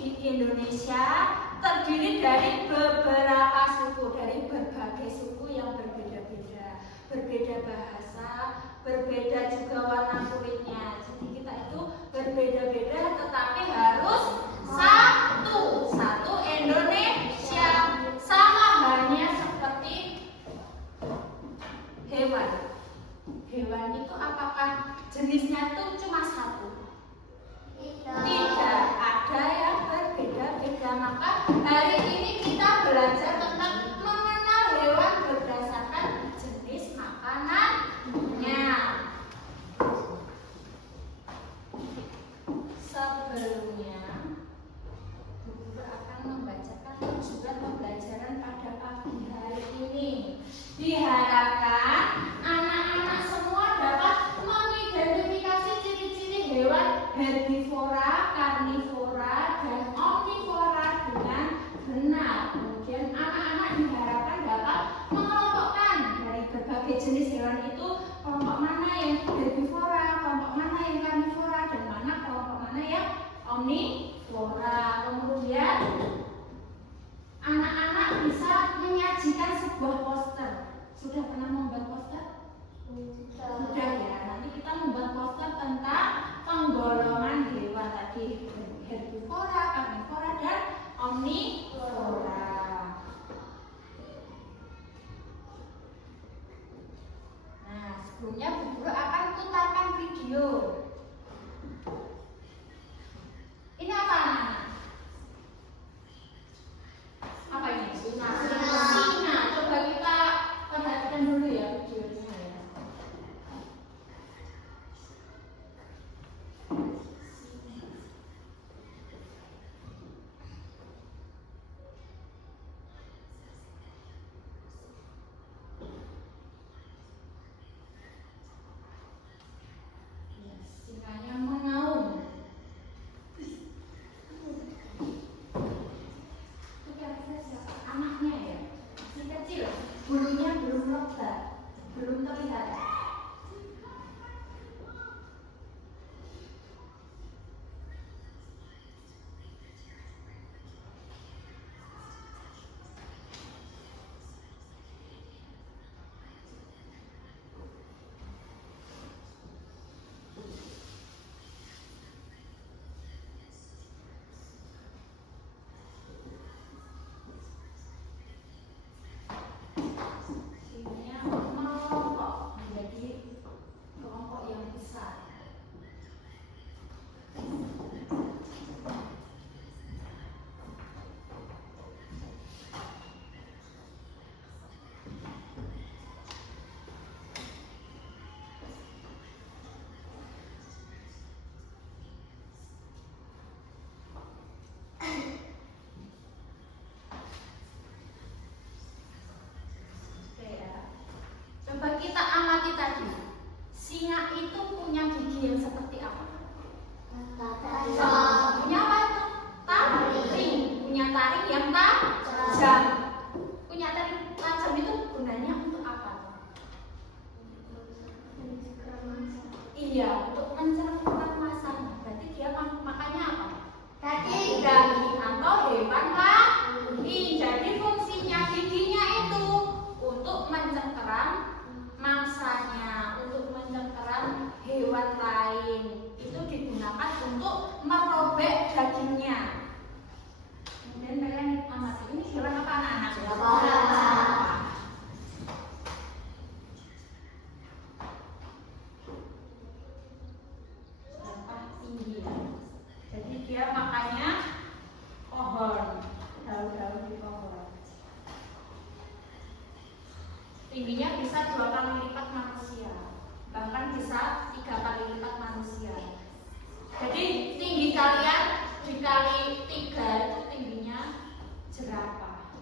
di Indonesia terdiri dari beberapa suku, dari berbagai suku yang berbeda-beda, berbeda bahasa, berbeda juga warna kulitnya. Jadi kita itu berbeda-beda tetapi harus satu Indonesia. Sama halnya seperti hewan. Hewan itu apakah jenisnya itu cuma satu? Tidak, ada yang berbeda-beda. Maka hari ini kita belajar tentang mengenal hewan berdasarkan jenis makanannya. Sebelumnya, Bu Guru akan membacakan tujuan pembelajaran pada pagi hari ini. Diharapkan anak-anak semua dapat mengidentifikasi ciri-ciri hewan herbivora, karnivora, dan omnivora dengan benar. Kemudian anak-anak diharapkan dapat mengelompokkan dari berbagai jenis hewan itu, kelompok mana yang herbivora, kelompok mana yang karnivora, dan kelompok mana yang omnivora. Kemudian anak-anak bisa menyajikan sebuah poster. Sudah pernah membuat poster? Sudah ya. Nanti kita membuat poster tentang penggolongan hewan tadi, herbivora, karnivora, dan omnivora. Nah, sebelumnya Bu Guru akan putarkan video. Ini apa anak-anak? Apa ini? Singa. Coba kita perhatikan dulu ya videonya ya. Singanya mengaum. Itu kira-kira siapa? Anaknya ya? Masih kecil, bulunya belum lebat, belum terlihat. Sininya mengelompok menjadi kelompok yang besar. Coba kita amati tadi, singa itu punya gigi yang seperti apa? Punya apa itu? Taring. Punya taring yang tajam. Punya taring tajam itu gunanya untuk apa? Iya, untuk mencerminkan massa. Berarti dia makannya apa? Daging atau hewan lain. Jadi fungsinya giginya itu untuk mencengkeram mangsanya, untuk mencengkeram hewan lain. Itu digunakan untuk merobek dagingnya. Kemudian kalian amati, ini hewan apa anak-anak? Jerapah tinggi. Jadi dia makannya pohon, daun-daun di pohon. Tingginya bisa 2 kali lipat manusia, bahkan bisa 3 kali lipat manusia. Jadi tinggi kalian dikali 3 itu tingginya jerapah.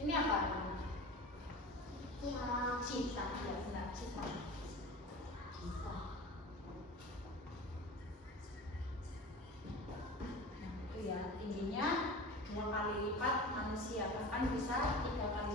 Ini apa? Cita, ya benar, cita. Tingginya 2 kali lipat manusia, bahkan bisa 3 kali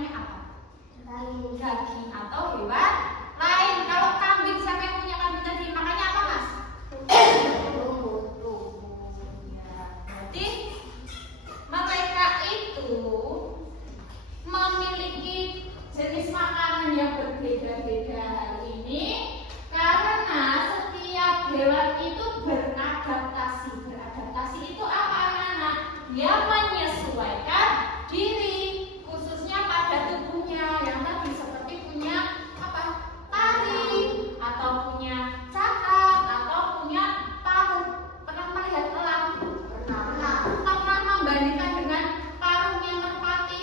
makannya apa? Daging atau hewan lain. Kalau kambing, siapa yang punya kambing tadi? Makannya apa, Mas? Berarti mereka itu memiliki jenis makanan yang berbeda-beda hari ini karena setiap hewan itu beradaptasi. Beradaptasi itu apa, anak-anak? Dia menyesuaikan diri khususnya pada tubuhnya yang tadi seperti punya apa? Taring atau punya cakap atau punya paruh. Pernah melihat elang? Pernah membandingkan dengan paruhnya merpati?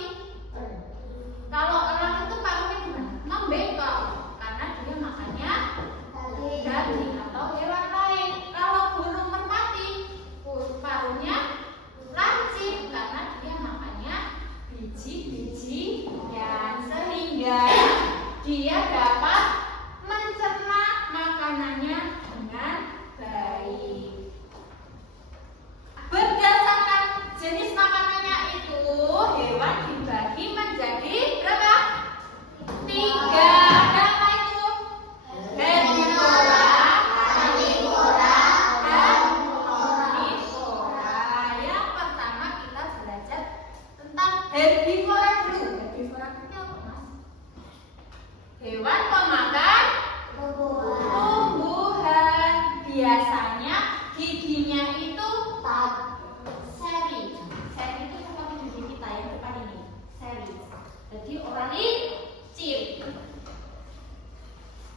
Kalau elang itu paruhnya gimana? Membengkok karena dia makannya daging atau hewan lain. Kalau burung merpati paruhnya lancip karena dia makannya biji-bijian sehingga dia dapat mencerna makanannya dengan baik. Berdasarkan jenis makanannya itu, hewan dibagi menjadi berapa? 3. Ada apa itu? Herbivora, karnivora, dan omnivora. Yang pertama kita belajar tentang herbivora dulu. Herbivora itu apa, Mas? Hewan pemakan tumbuhan. Biasanya giginya itu seri. Seri itu seperti gigi kita yang depan ini. Seri. Jadi oralicin.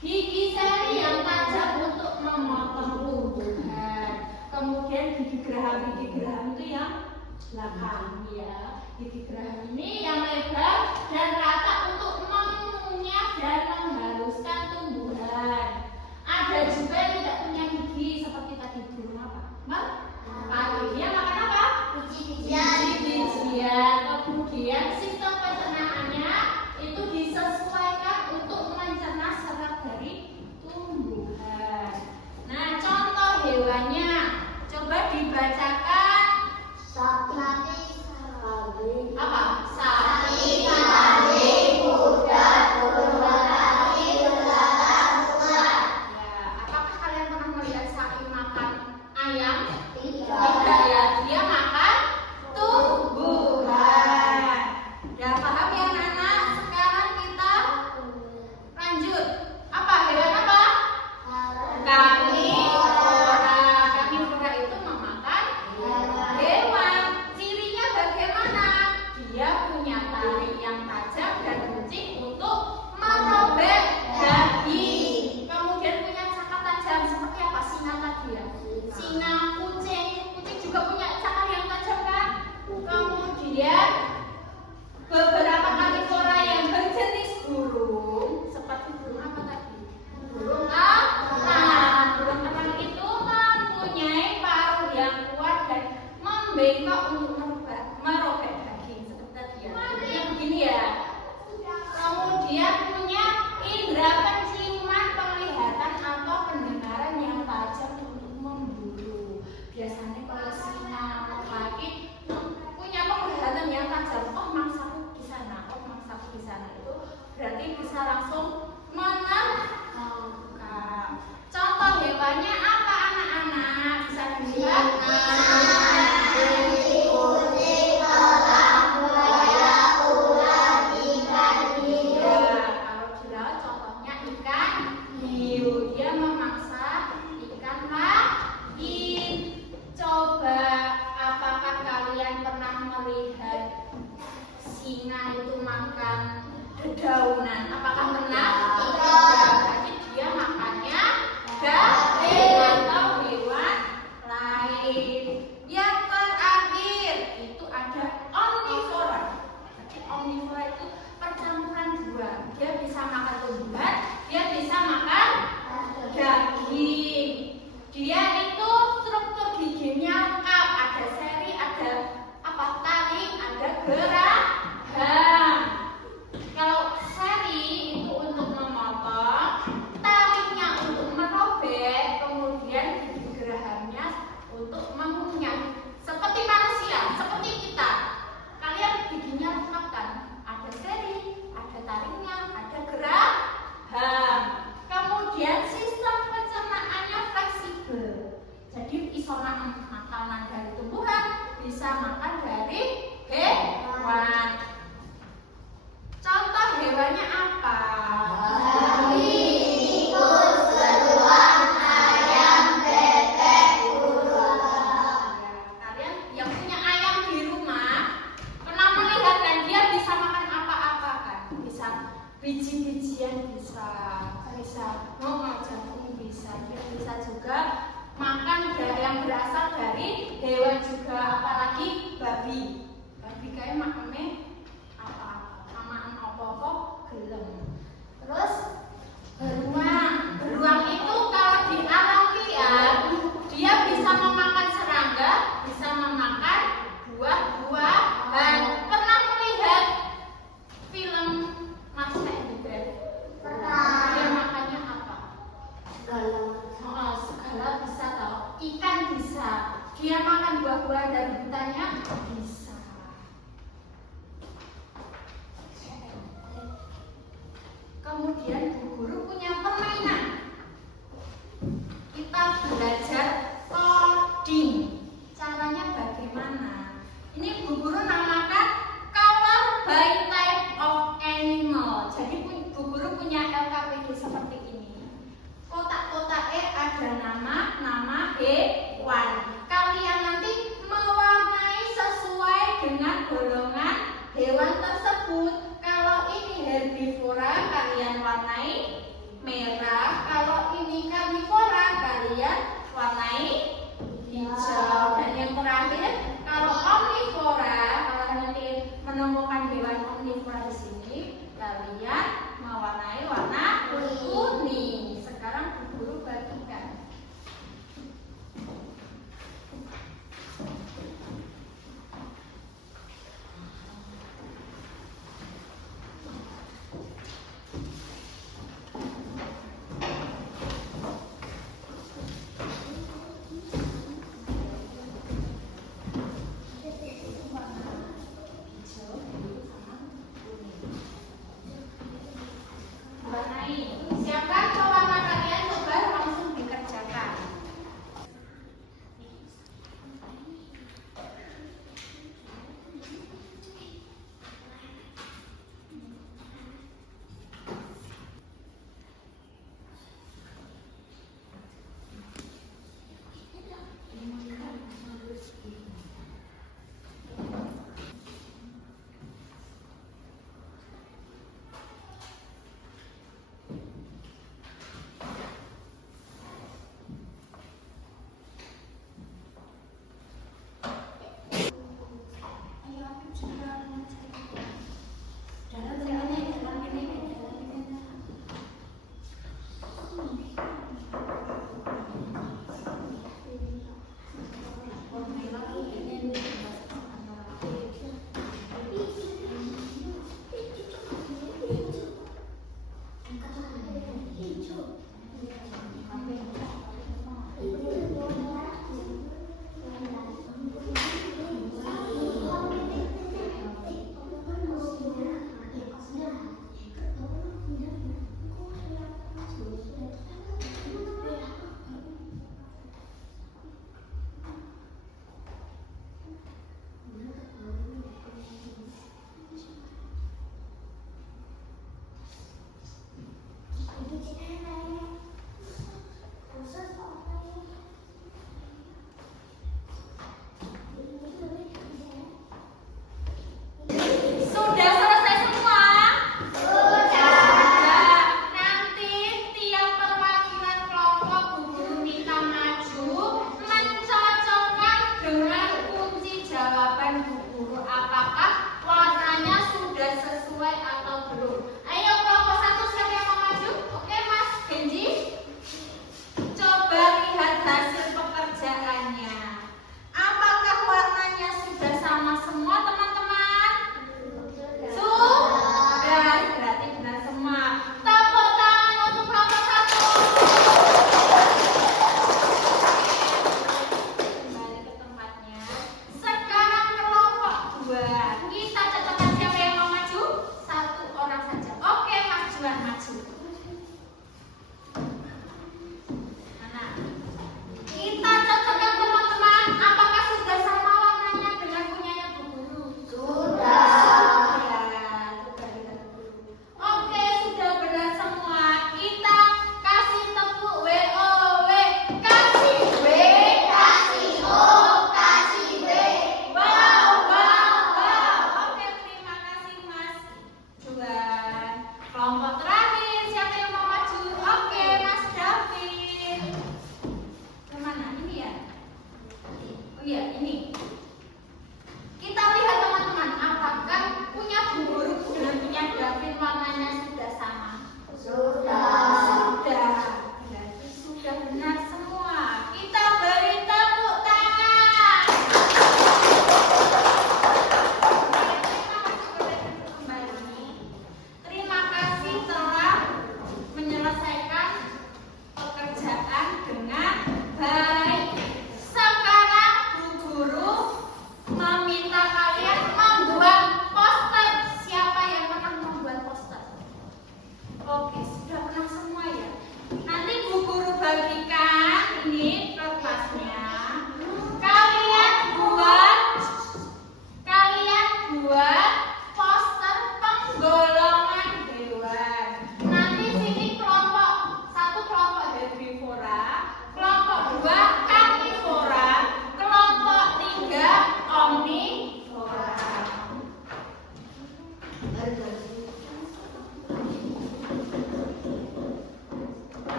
Gigi seri yang tajam untuk memotong tumbuhan. Kemudian gigi geraham itu yang belakang ya. Gigi geraham ini yang lebar dan rata untuk mengunyah dan menghaluskan tumbuhan. Ada juga yang tidak punya gigi seperti tadi burung apa? Merpati. Dia makan apa? Biji-bijian. Kemudian sistem pencernaannya itu disesuaikan untuk mencerna serat dari tumbuhan. Nah, contoh hewannya coba dibacakan. Apa? Sapi, kambing, kuda, burung, ya, apakah kalian pernah melihat sapi makan ayam? Tidak ya, dia makan tumbuhan. Udah paham ya anak-anak? Sekarang kita lanjut. Apa? Hewan apa? Karnivora. Karnivora itu memakan hewan. Cirinya bagaimana? Dia punya taring yang tajam dan kucing untuk merobek daging. Kemudian punya cakar tajam seperti apa? Singa tadi ya. Singa, kucing juga punya cakar yang tajam kan? Kemudian beberapa karnivora yang berjenis burung seperti burung apa tadi? Burung elang. Burung elang itu mempunyai paruh yang kuat dan membengkok untuk merobek daging seperti tadi ya. Bentuknya begini ya. Kemudian punya indera penciuman, penglihatan atau pendengaran yang tajam untuk memburu. Biasanya kalau singa laki punya penglihatan yang tajam, oh mangsaku di sana, oh mangsaku di sana, itu berarti bisa langsung menangkap. Contoh hewannya apa anak-anak? Bisa dilihat. Kalau dilihat contohnya ikan hiu, dia memangsa ikan lain. Coba apakah kalian pernah melihat singa itu makan dedaunan? Apakah pernah? Tidak. Berarti dia makannya daging atau hewan lain. Yang terakhir itu ada omnivora. Jadi omnivora itu percampuran dua. Dia bisa makan tumbuhan, dia bisa makan daging. Dia itu struktur giginya lengkap, ada seri, ada apa? Taring, ada geraham. Kalau seri itu untuk memotong, taringnya untuk merobek, biji-bijian bisa jagung bisa, dia bisa juga makan dari yang berasal dari hewan juga, apalagi babi kayak makannya apa gelem. Terus beruang itu kalau di alam liar dia bisa memakan serangga, bisa memakan buah-buahan. Pernah melihat film Mas Hendra? Dia makannya apa? Segala bisa tahu. Ikan bisa. Dia makan buah-buahan dari hutannya bisa. Kemudian Bu Guru punya permainan. Kita belajar coding. Caranya bagaimana? Ini Bu Guru namakan color by type of animal. Jadi Bu Guru punya LKPD seperti ini. Kotak-kotaknya ada nama hewan. Kalian nanti mewarnai sesuai dengan golongan hewan tersebut. Kalau ini herbivora, kalian warnai merah. Kalau ini karnivora, kalian warnai hijau. Dan yang terakhir, kalau omnivora, kalau nanti menemukan hewan omnivora di sini, kalian mewarnai warna kuning. Sekarang Bu Guru bagikan. Siapkan pewarna kalian, coba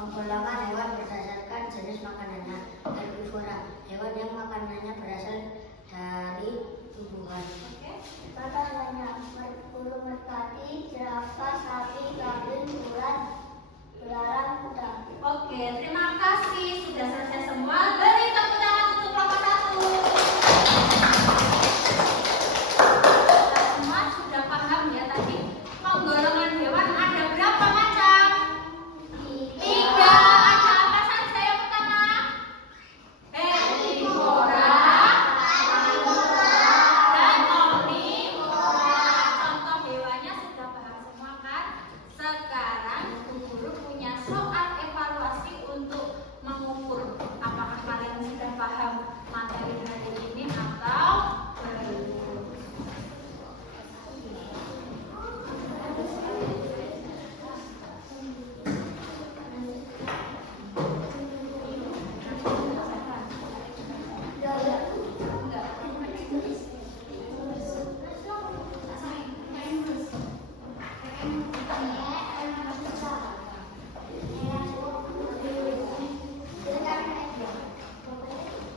penggolongan hewan berdasarkan jenis makanannya. Herbivora, hewan yang makanannya berasal dari tumbuhan. Kata banyak burung merpati, jerapah, sapi, kambing, ular, belalang, kuda. Oke, terima kasih. Sudah selesai semua. Beri tepuk tangan untuk kelompok 1. Kita semua sudah paham ya tadi penggolongan hewan ada berapa macam? 3. Ada apa saja yang pertama? Herbivora dan omnivora. Contoh hewannya sudah paham semua kan? Sekarang guru punya soal evaluasi untuk mengukur apakah kalian sudah paham materi hari ini atau belum.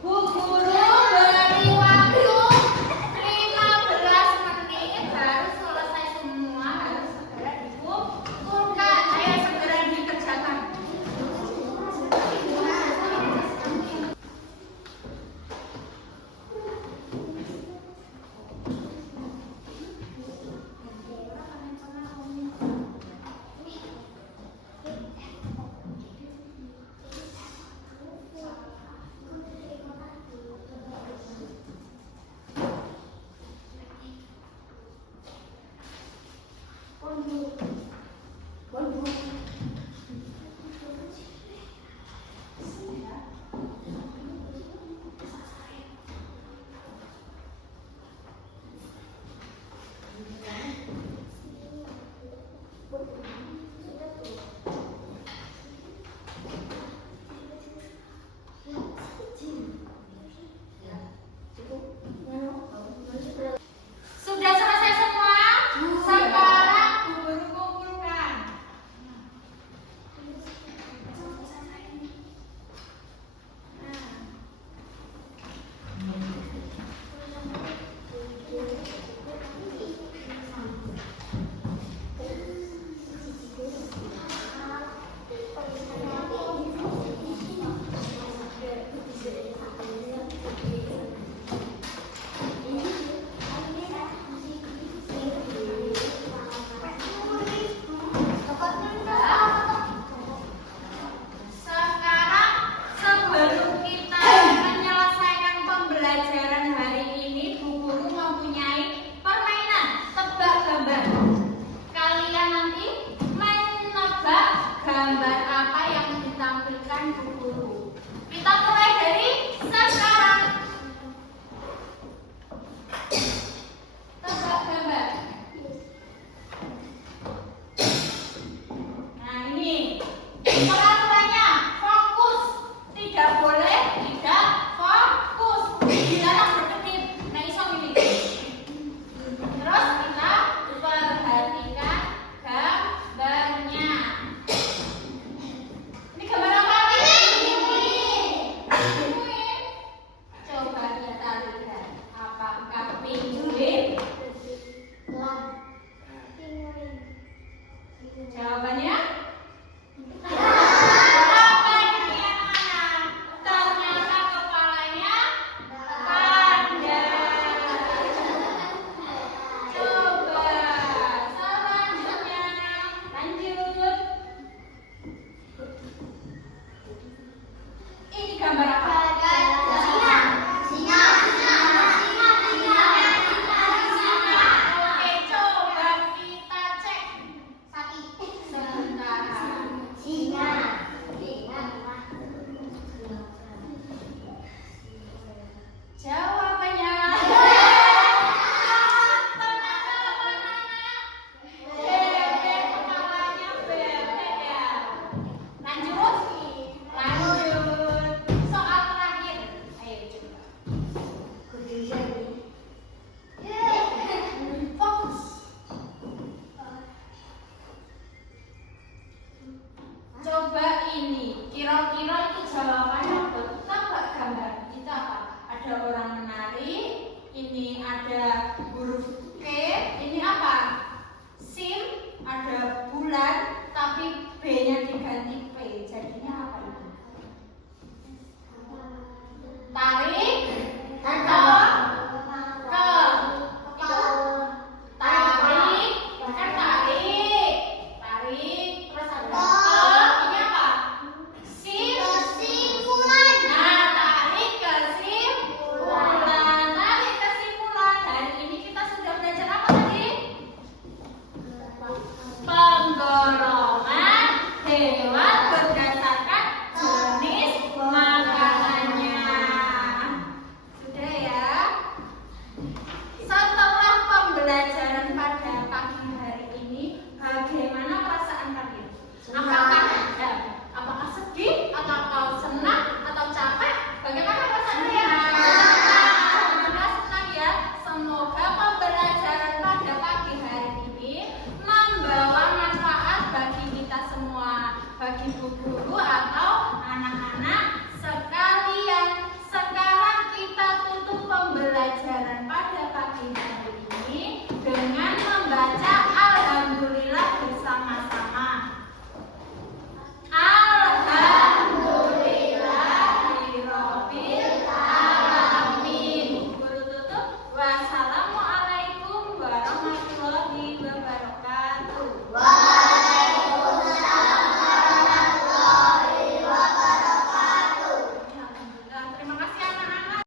Bu Guru beri waktu 15 menit, harus selesai semua, harus segera dikumpulkan. Ayo segera dikerjakan. Sudah selesai semua? Sekarang guru kumpulkan. Sekarang sebelum kita menyelesaikan pembelajaran hari ini, Bu Guru mempunyai permainan tebak gambar. Kalian nanti menebak gambar apa yang ditampilkan Bu Guru. Kita mulai dari sekarang. Tebak gambar. Nah ini peraturannya, fokus, tidak boleh tidak fokus, dilarang berkedip. Nah iso ini. Terus kita perhatikan gambarnya. Ini gambar apa nih? Kira-kira itu jawabannya apa? Coba gambar. Itu apa? Ada orang menari, ini ada huruf K, ini apa? Sim, ada bulan, tapi B-nya diganti